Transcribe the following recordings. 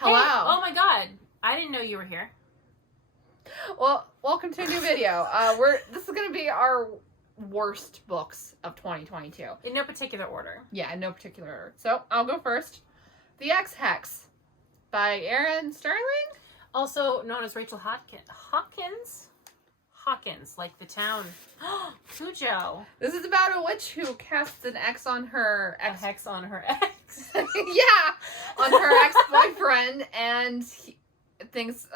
Hello. Hey, oh my god. I didn't know you were here. Well, welcome to a new video. This is gonna be our worst books of 2022. In no particular order. Yeah, in no particular order. So I'll go first. The Ex-Hex by Erin Sterling, Also known as Rachel Hawkins, like the town. Cujo. This is about a witch who casts an X on her A hex on her ex. yeah, on her ex-boyfriend, and things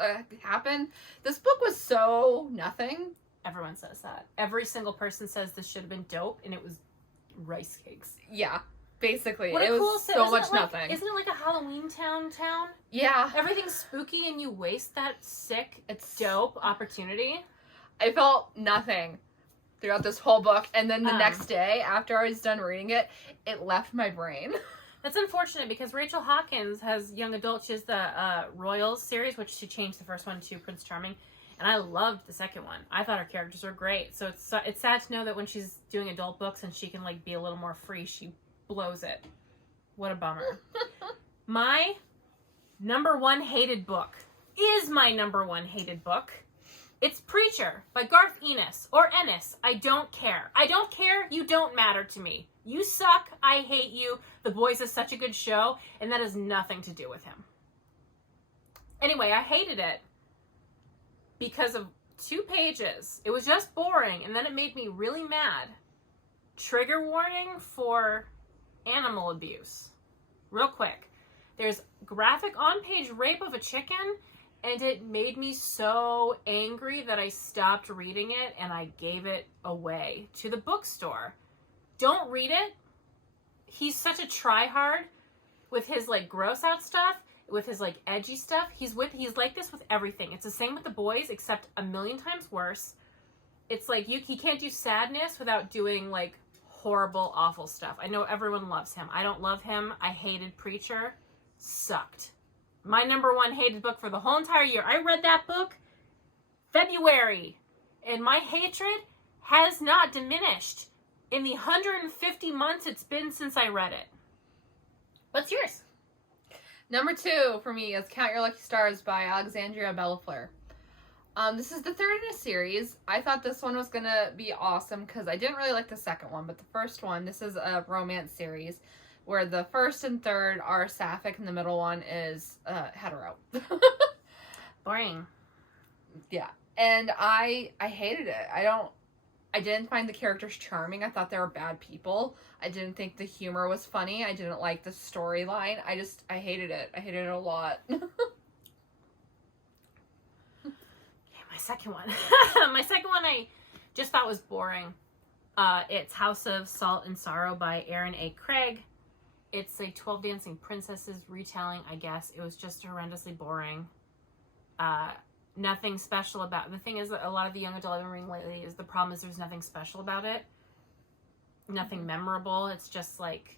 happen. This book was so nothing. Everyone says that. Every single person says this should have been dope, and it was rice cakes. Yeah, basically. What a it cool was set. so Isn't much it like, nothing. Isn't it like a Halloween town? Yeah. Everything's spooky, and you waste that sick, It's dope opportunity. I felt nothing throughout this whole book, and then the Um. next day, after I was done reading it, it left my brain. That's unfortunate because Rachel Hawkins has young adult. She has the Royals series, which she changed the first one to Prince Charming, and I loved the second one. I thought her characters were great. So it's sad to know that when she's doing adult books and she can like be a little more free, she blows it. What a bummer. My number one hated book is my number one hated book. It's Preacher by Garth Ennis, or Ennis. I don't care. I don't care. You don't matter to me. You suck. I hate you. The Boys is such a good show, and that has nothing to do with him. Anyway, I hated it because of 2 pages. It was just boring, and then it made me really mad. Trigger warning for animal abuse. Real quick. There's graphic on-page rape of a chicken, and it made me so angry that I stopped reading it and I gave it away to the bookstore. Don't read it. He's such a tryhard with his like gross out stuff, with his like edgy stuff. He's like this with everything. It's the same with The Boys, except a million times worse. It's like he can't do sadness without doing like horrible, awful stuff. I know everyone loves him. I don't love him. I hated Preacher. Sucked. My number one hated book for the whole entire year. I read that book February, and my hatred has not diminished in the 150 months it's been since I read it. What's yours? Number 2 for me is Count Your Lucky Stars by Alexandria Bellafleur. This is the third in a series. I thought this one was going to be awesome because I didn't really like the second one, but the first one, this is a romance series where the first and third are sapphic and the middle one is hetero. Boring. Yeah. And I hated it. I didn't find the characters charming. I thought they were bad people. I didn't think the humor was funny. I didn't like the storyline. I hated it. I hated it a lot. Okay, my second one. My second one I just thought was boring. It's House of Salt and Sorrow by Aaron A. Craig. It's a 12 Dancing Princesses retelling, I guess. It was just horrendously boring. Nothing special about it. The thing is that a lot of the young adult I've been reading lately is the problem is there's nothing special about it. Nothing memorable. It's just like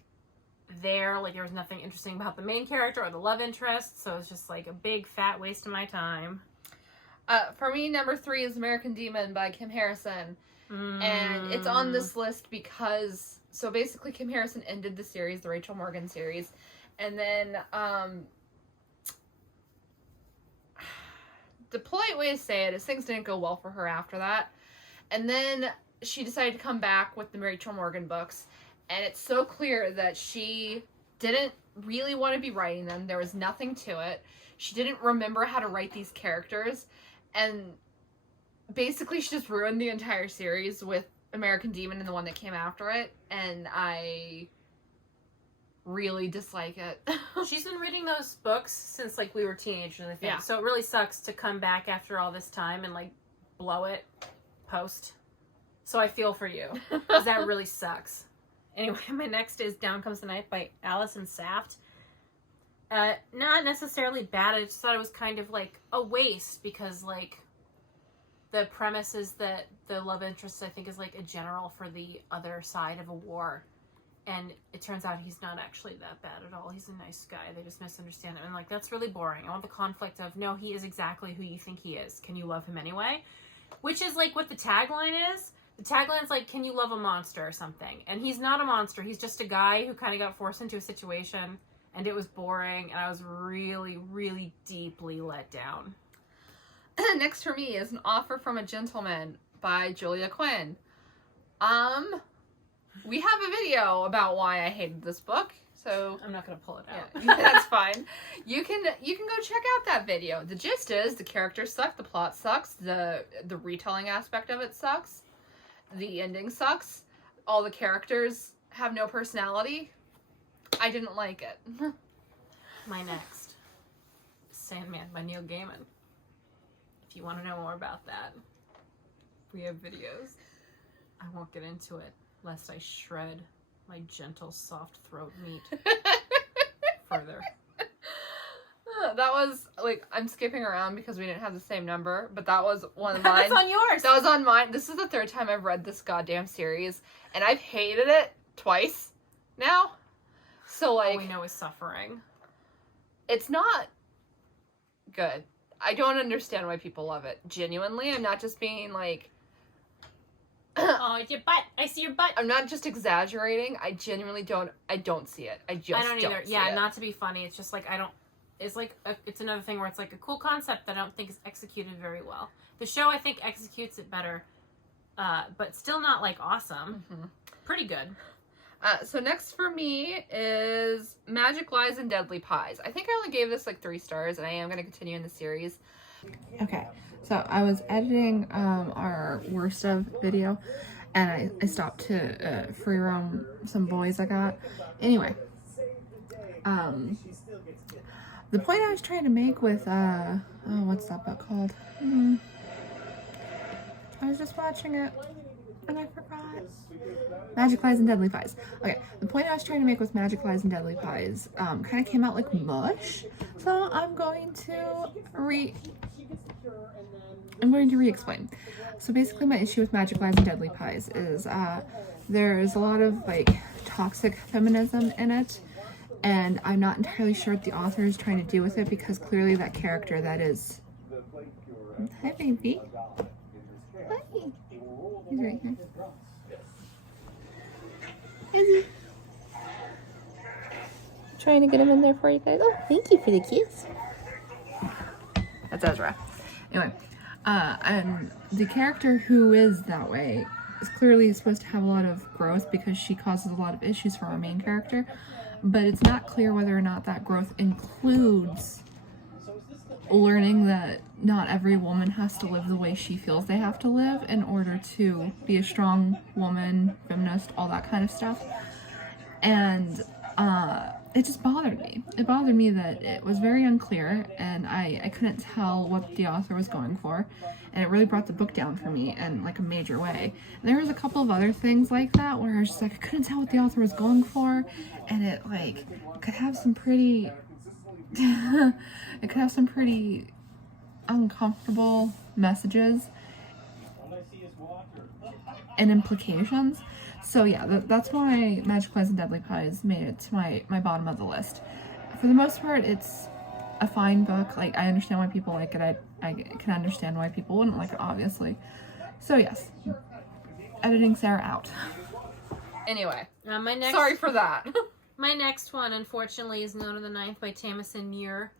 there was nothing interesting about the main character or the love interest. So it's just like a big fat waste of my time. For me, number 3 is American Demon by Kim Harrison. And it's on this list because, so basically Kim Harrison ended the series, the Rachel Morgan series. And then, the polite way to say it is things didn't go well for her after that. And then she decided to come back with the Rachel Morgan books. And it's so clear that she didn't really want to be writing them. There was nothing to it. She didn't remember how to write these characters. And basically she just ruined the entire series with American Demon and the one that came after it. And I really dislike it. She's been reading those books since like we were teenagers, I think. Yeah. So it really sucks to come back after all this time and like blow it post. So I feel for you because that really sucks. Anyway, my next is Down Comes the Night by Allison Saft. Not necessarily bad. I just thought it was kind of like a waste because like the premise is that the love interest I think is like a general for the other side of a war. And it turns out he's not actually that bad at all. He's a nice guy. They just misunderstand him. And, like, that's really boring. I want the conflict of, no, he is exactly who you think he is. Can you love him anyway? Which is, like, what the tagline is. The tagline's like, can you love a monster or something? And he's not a monster. He's just a guy who kind of got forced into a situation and it was boring, and I was really, really deeply let down. Next for me is An Offer from a Gentleman by Julia Quinn. We have a video about why I hated this book, so I'm not gonna pull it out. yeah, that's fine. You can go check out that video. The gist is the characters suck, the plot sucks, the retelling aspect of it sucks, the ending sucks, all the characters have no personality. I didn't like it. My next, Sandman by Neil Gaiman. If you want to know more about that, we have videos. I won't get into it, lest I shred my gentle, soft throat meat further. That was, like, I'm skipping around because we didn't have the same number, but that was one of mine. That's on yours! That was on mine. This is the third time I've read this goddamn series, and I've hated it twice now. So, like... All we know is suffering. It's not good. I don't understand why people love it. Genuinely, I'm not just being, like... Oh, it's your butt. I see your butt. I'm not just exaggerating. I genuinely don't see it. I don't either. see Yeah, it. not to be funny. It's just like, it's like, it's another thing where it's like a cool concept that I don't think is executed very well. The show, I think, executes it better, but still not, like, awesome. Mm-hmm. Pretty good. So next for me is Magic Lies and Deadly Pies. I think I only gave this like 3 stars, and I am going to continue in the series. Okay, so I was editing our worst of video, and I stopped to free roam some boys I got. Anyway, the point I was trying to make with what's that book called? I was just watching it and I forgot. Magic Lies and Deadly Pies. Okay, the point I was trying to make with Magic Lies and Deadly Pies kind of came out like mush, so I'm going to re-explain. So basically my issue with Magic Lies and Deadly Pies is there's a lot of like toxic feminism in it, and I'm not entirely sure what the author is trying to do with it, because clearly that character that is... Hi, baby. Hi. He's right here. Is he? Trying to get him in there for you guys. Oh, thank you for the kiss. That's Ezra. Anyway, and the character who is that way is clearly supposed to have a lot of growth because she causes a lot of issues for our main character, but it's not clear whether or not that growth includes learning that not every woman has to live the way she feels they have to live in order to be a strong woman, feminist, all that kind of stuff. And it just bothered me. It bothered me that it was very unclear, and I couldn't tell what the author was going for, and it really brought the book down for me in like a major way. And there was a couple of other things like that where I was just like, I couldn't tell what the author was going for, and it like could have some pretty it could have some pretty uncomfortable messages and implications. So yeah, that's why Magic Lies and Deadly Pies made it to my bottom of the list. For the most part, it's a fine book. Like, I understand why people like it. I can understand why people wouldn't like it, obviously. So yes, editing Sarah out. Anyway, sorry for that. My next one, unfortunately, is Note of the Ninth by Tamsin Muir.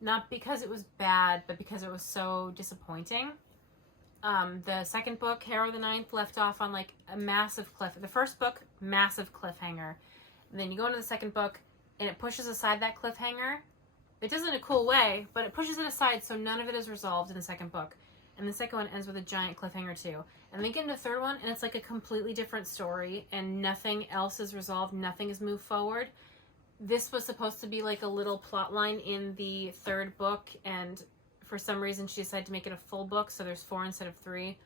Not because it was bad, but because it was so disappointing. The second book, Harrow the Ninth, left off on like a massive the first book, massive cliffhanger. And then you go into the second book, and it pushes aside that cliffhanger. It does it in a cool way, but it pushes it aside so none of it is resolved in the second book. And the second one ends with a giant cliffhanger too. And then you get into the third one, and it's like a completely different story, and nothing else is resolved, nothing is moved forward. This was supposed to be like a little plot line in the third book, and for some reason she decided to make it a full book, so there's 4 instead of 3.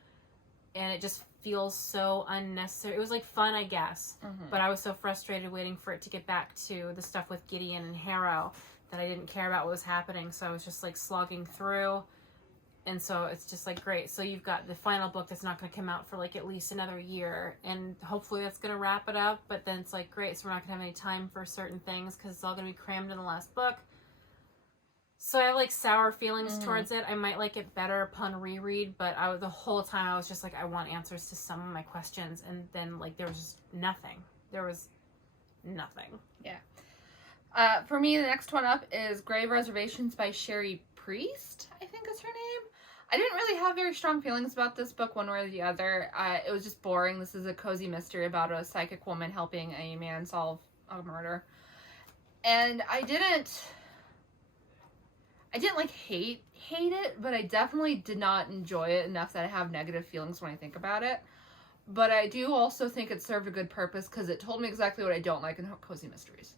And it just feels so unnecessary. It was like fun, I guess, but I was so frustrated waiting for it to get back to the stuff with Gideon and Harrow that I didn't care about what was happening, so I was just like slogging through. And so it's just like, great. So you've got the final book that's not going to come out for like at least another year. And hopefully that's going to wrap it up. But then it's like, great. So we're not going to have any time for certain things because it's all going to be crammed in the last book. So I have like sour feelings towards it. I might like it better upon reread. But the whole time I was just like, I want answers to some of my questions. And then like there was just nothing. There was nothing. Yeah. For me, the next one up is Grave Reservations by Sherry Priest, I think is her name. I didn't really have very strong feelings about this book one way or the other. It was just boring. This is a cozy mystery about a psychic woman helping a man solve a murder. And I didn't like hate it, but I definitely did not enjoy it enough that I have negative feelings when I think about it. But I do also think it served a good purpose because it told me exactly what I don't like in cozy mysteries.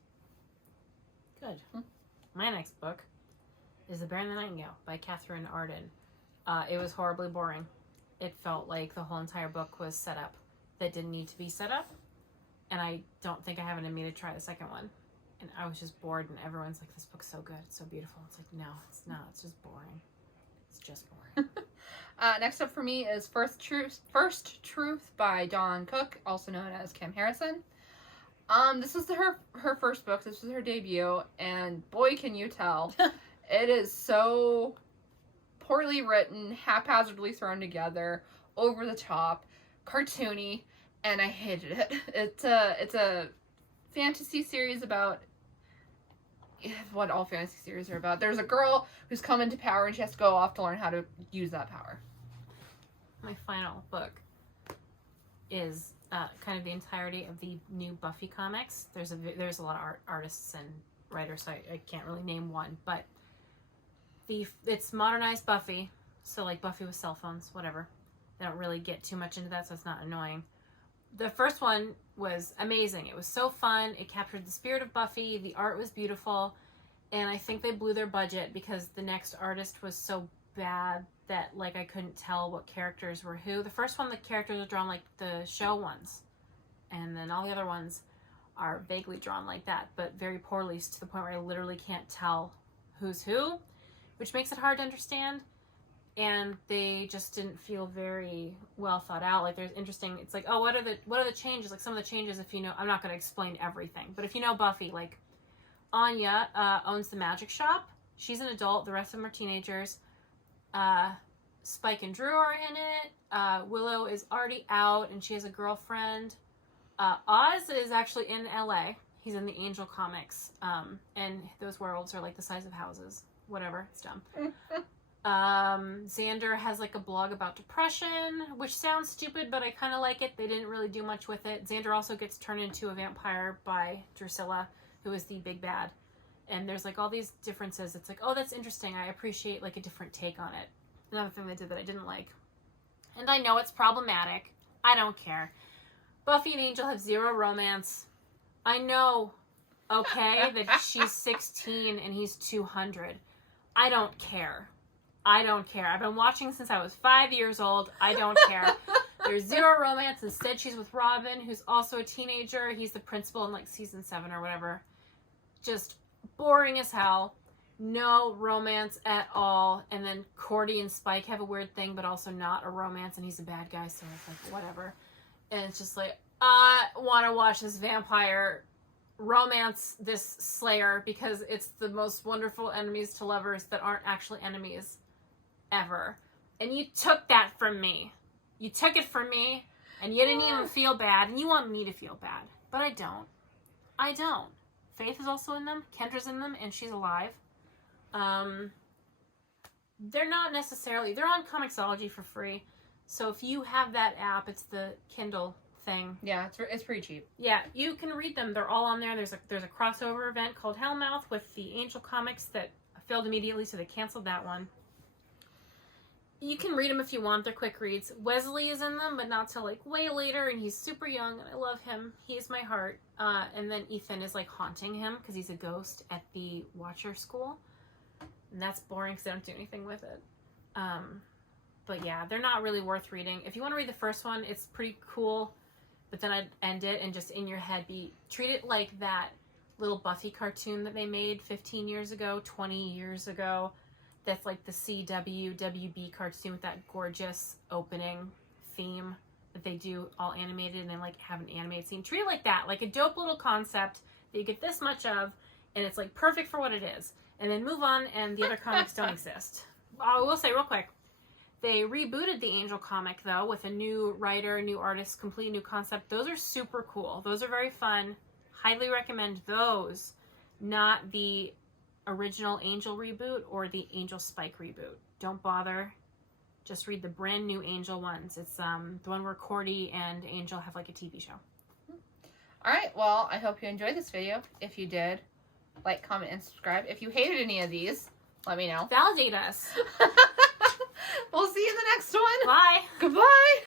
Good. My next book is The Bear and the Nightingale by Catherine Arden. It was horribly boring. It felt like the whole entire book was set up that didn't need to be set up. And I don't think I have it in me to try the second one. And I was just bored, and everyone's like, this book's so good, it's so beautiful. It's like, no, it's not. It's just boring. It's just boring. Next up for me is First Truth by Dawn Cook, also known as Kim Harrison. This was her first book. This was her debut, and boy, can you tell. It is so poorly written, haphazardly thrown together, over the top, cartoony, and I hated it. It's a fantasy series about what all fantasy series are about. There's a girl who's come into power and she has to go off to learn how to use that power. My final book is kind of the entirety of the new Buffy comics. There's a lot of artists and writers, so I can't really name one, but it's modernized Buffy, so like Buffy with cell phones, whatever. They don't really get too much into that, so it's not annoying. The first one was amazing. It was so fun. It captured the spirit of Buffy. The art was beautiful. And I think they blew their budget because the next artist was so bad that like I couldn't tell what characters were who. The first one, the characters are drawn like the show ones. And then all the other ones are vaguely drawn like that, but very poorly, to the point where I literally can't tell who's who, which makes it hard to understand. And they just didn't feel very well thought out. Like there's interesting, it's like, oh, what are the changes? Like some of the changes, if you know, I'm not going to explain everything, but if you know Buffy, like Anya owns the magic shop. She's an adult. The rest of them are teenagers. Spike and Drew are in it. Willow is already out and she has a girlfriend. Oz is actually in LA. He's in the Angel comics. And those werewolves are like the size of houses. Whatever. It's dumb. Xander has like a blog about depression, which sounds stupid, but I kind of like it. They didn't really do much with it. Xander also gets turned into a vampire by Drusilla, who is the big bad. And there's like all these differences. It's like, oh, that's interesting. I appreciate like a different take on it. Another thing they did that I didn't like. And I know it's problematic. I don't care. Buffy and Angel have zero romance. I know, okay, that she's 16 and he's 200. I don't care. I don't care. I've been watching since I was 5 years old. I don't care. There's zero romance. Instead, she's with Robin, who's also a teenager. He's the principal in like season 7 or whatever. Just boring as hell. No romance at all. And then Cordy and Spike have a weird thing, but also not a romance. And he's a bad guy, so it's like whatever. And it's just like, I want to watch this vampire romance this Slayer because it's the most wonderful enemies to lovers that aren't actually enemies ever. And you took that from me. You took it from me, and you didn't even feel bad, and you want me to feel bad. But I don't. I don't. Faith is also in them. Kendra's in them, and she's alive. They're not necessarily... They're on Comixology for free. So if you have that app, it's the Kindle thing. Yeah, it's pretty cheap. Yeah, you can read them. They're all on there. There's a crossover event called Hellmouth with the Angel comics that failed immediately, so they canceled that one. You can read them if you want. They're quick reads. Wesley is in them, but not till like way later, and he's super young, and I love him. He's my heart. And then Ethan is like haunting him because he's a ghost at the Watcher School. And that's boring because they don't do anything with it. But yeah, they're not really worth reading. If you want to read the first one, it's pretty cool. But then I'd end it and just in your head treat it like that little Buffy cartoon that they made 15 years ago, 20 years ago. That's like the CW, WB cartoon with that gorgeous opening theme that they do all animated and then like have an animated scene. Treat it like that, like a dope little concept that you get this much of and it's like perfect for what it is. And then move on and the other comics don't exist. I will say real quick, they rebooted the Angel comic though with a new writer, new artist, completely new concept. Those are super cool. Those are very fun. Highly recommend those. not the original Angel reboot or the Angel Spike reboot. Don't bother. Just read the brand new Angel ones. It's the one where Cordy and Angel have like a TV show. All right, well, I hope you enjoyed this video. If you did, like, comment, and subscribe. If you hated any of these, let me know. Validate us. We'll see you in the next one. Bye. Goodbye.